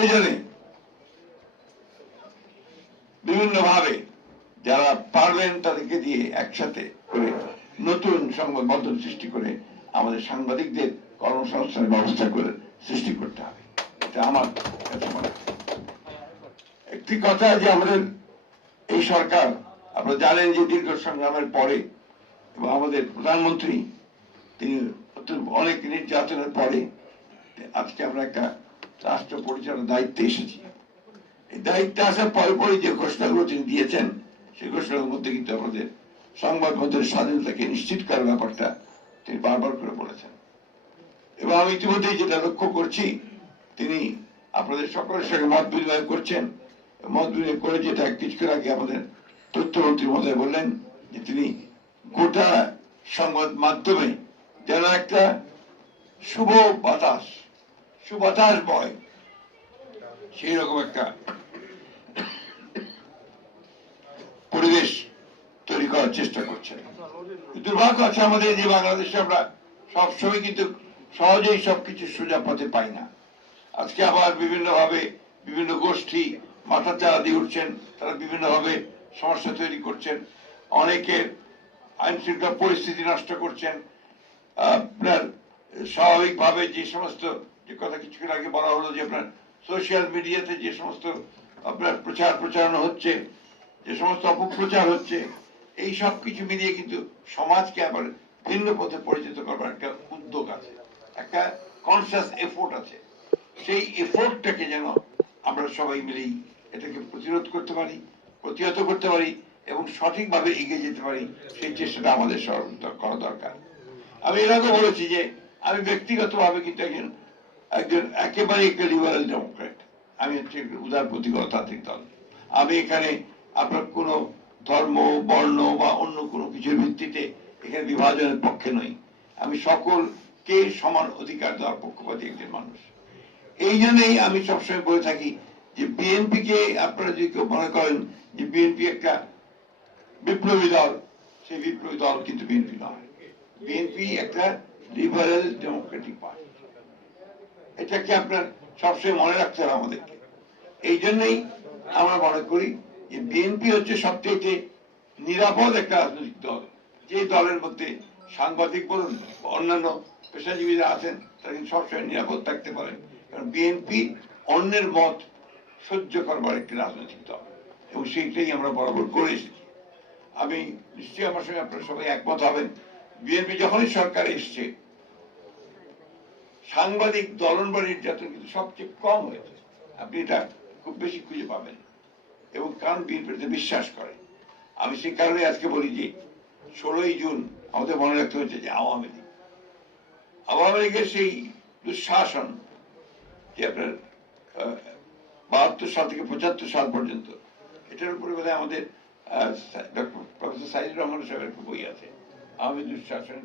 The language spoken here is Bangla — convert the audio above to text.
প্রয়োজনে বিভিন্নভাবে যারা পারবেন তাদেরকে দিয়ে একসাথে করে নতুন সংবাদ মাধ্যম সৃষ্টি করে আমাদের সাংবাদিকদের কর্মসংস্থানের ব্যবস্থা করে সৃষ্টি করতে হবে। এটা আমার কাছে মনে হয়। একটি কথা যে আমাদের এই সরকার, আপনারা জানেন যে দীর্ঘ সংগ্রামের পরে এবং আমাদের প্রধানমন্ত্রী তিনি অনেক নির্যাতনের পরে আজকে আমরা একটা রাষ্ট্র পরিচালনার দায়িত্বে এসেছি। এই দায়িত্বে আসার পরে পরে যে ঘোষণাগুলো তিনি দিয়েছেন সেই ঘোষণার মধ্যে কিন্তু আমাদের সংবাদ মাধ্যমের স্বাধীনতাকে নিশ্চিত করার ব্যাপারটা তিনি বারবার করে বলেছেন। এবং আমি ইতিমধ্যেই যেটা লক্ষ্য করছি তিনি আপনাদের সকলের সঙ্গে মত বিনিময় করছেন। মত বিনিময় করে যেটা কিছুক্ষণ আগে আমাদের তথ্যমন্ত্রী মহোদয় বললেন যে তিনি গোটা সংবাদ মাধ্যমে যেন একটা শুভ বাতাস বয় সেই রকম একটা পরিবেশ তৈরি করার চেষ্টা করছেন। দুর্ভাগ্য আছে আমাদের যে বাংলাদেশে আমরা সবসময় কিন্তু সহজেই সবকিছু সোজা পথে পাই না। আজকে আবার বিভিন্নভাবে বিভিন্ন গোষ্ঠী মাথা চারা দিয়ে উঠছেন, তারা বিভিন্নভাবে সমস্যা তৈরি করছেন, অনেকের আইন শৃঙ্খলা পরিস্থিতি নষ্ট করছেন। আপনার স্বাভাবিকভাবে যে সমস্ত যে কথা কিছুক্ষণ আগে বলা হলো যে আপনার সোশ্যাল মিডিয়াতে যে সমস্ত আপনার প্রচারণা হচ্ছে, যে সমস্ত অপপ্রচার হচ্ছে, এই সব কিছু মিলিয়ে কিন্তু সমাজকে আবার ভিন্ন পথে পরিচিত করবার একটা উদ্যোগ আছে, একটা কনসিয়াস এফোর্ট আছে। সেই এফোর্টটাকে যেন আমরা সবাই মিলেই এটাকে প্রতিরোধ করতে পারি, প্রতিহত করতে পারি এবং সঠিকভাবে এগিয়ে যেতে পারি, সেই চেষ্টাটা আমাদের করা দরকার। আমি এর আগে বলেছি যে আমি ব্যক্তিগতভাবে কিন্তু একজন একেবারে একটা লিবারেল ডেমোক্রেট। আমি হচ্ছে উদারপন্থী গণতান্ত্রিক দল। আমি এখানে আপনার কোনো ধর্ম, বর্ণ বা অন্য কোনো কিছুর ভিত্তিতে এখানে বিভাজনের পক্ষে নই। আমি সকলকে সমান অধিকার দেওয়ার পক্ষপাতী একজন মানুষ। এই জন্যই আমি সবসময় বলে থাকি যে বিএনপিকে আপনারা যদি কেউ মনে করেন যে বিএনপি একটা বিপ্লবী দল, সেই বিপ্লবী দল কিন্তু বিএনপি নয়। বিএনপি একটা লিবারেল ডেমোক্রেটিক পার্টি। এটাকে আপনার সবসময় মনে রাখতে হবে আমাদেরকে। এই জন্যই আমরা মনে করি যে বিএনপি হচ্ছে সবচেয়ে নিরাপদ একটা রাজনৈতিক দল, যে দলের মধ্যে সাংবাদিক বলুন অন্যান্য পেশাজীবীরা আছেন তারা কিন্তু সবসময় নিরাপদ থাকতে পারেন। কারণ বিএনপি অন্যের মত সহ্য করবার একটি রাজনৈতিক দল এবং সেইটাই আমরা বরাবর করে এসেছি। আমি নিশ্চয়ই আমার সঙ্গে আপনারা সবাই একমত হবেন, বিএনপি যখনই সরকারে এসছে সাংবাদিক দলন বা নির্যাতন কিন্তু সবচেয়ে কম হয়েছে। আপনি এটা খুব বেশি খুঁজে পাবেন এবং কারণ বিএনপিতে বিশ্বাস করে। আমি সেই কারণে আজকে বলি যে 16ই জুন আমাদের মনে রাখতে হচ্ছে যে আওয়ামী লীগের সেই দুঃশাসন যে আপনার 72 সাল থেকে 75 সাল পর্যন্ত, এটার উপরে বোধহয় আমাদের প্রফেসর সাইদুর রহমান সাহেবের একটা বই আছে, আওয়ামী দুঃশাসন।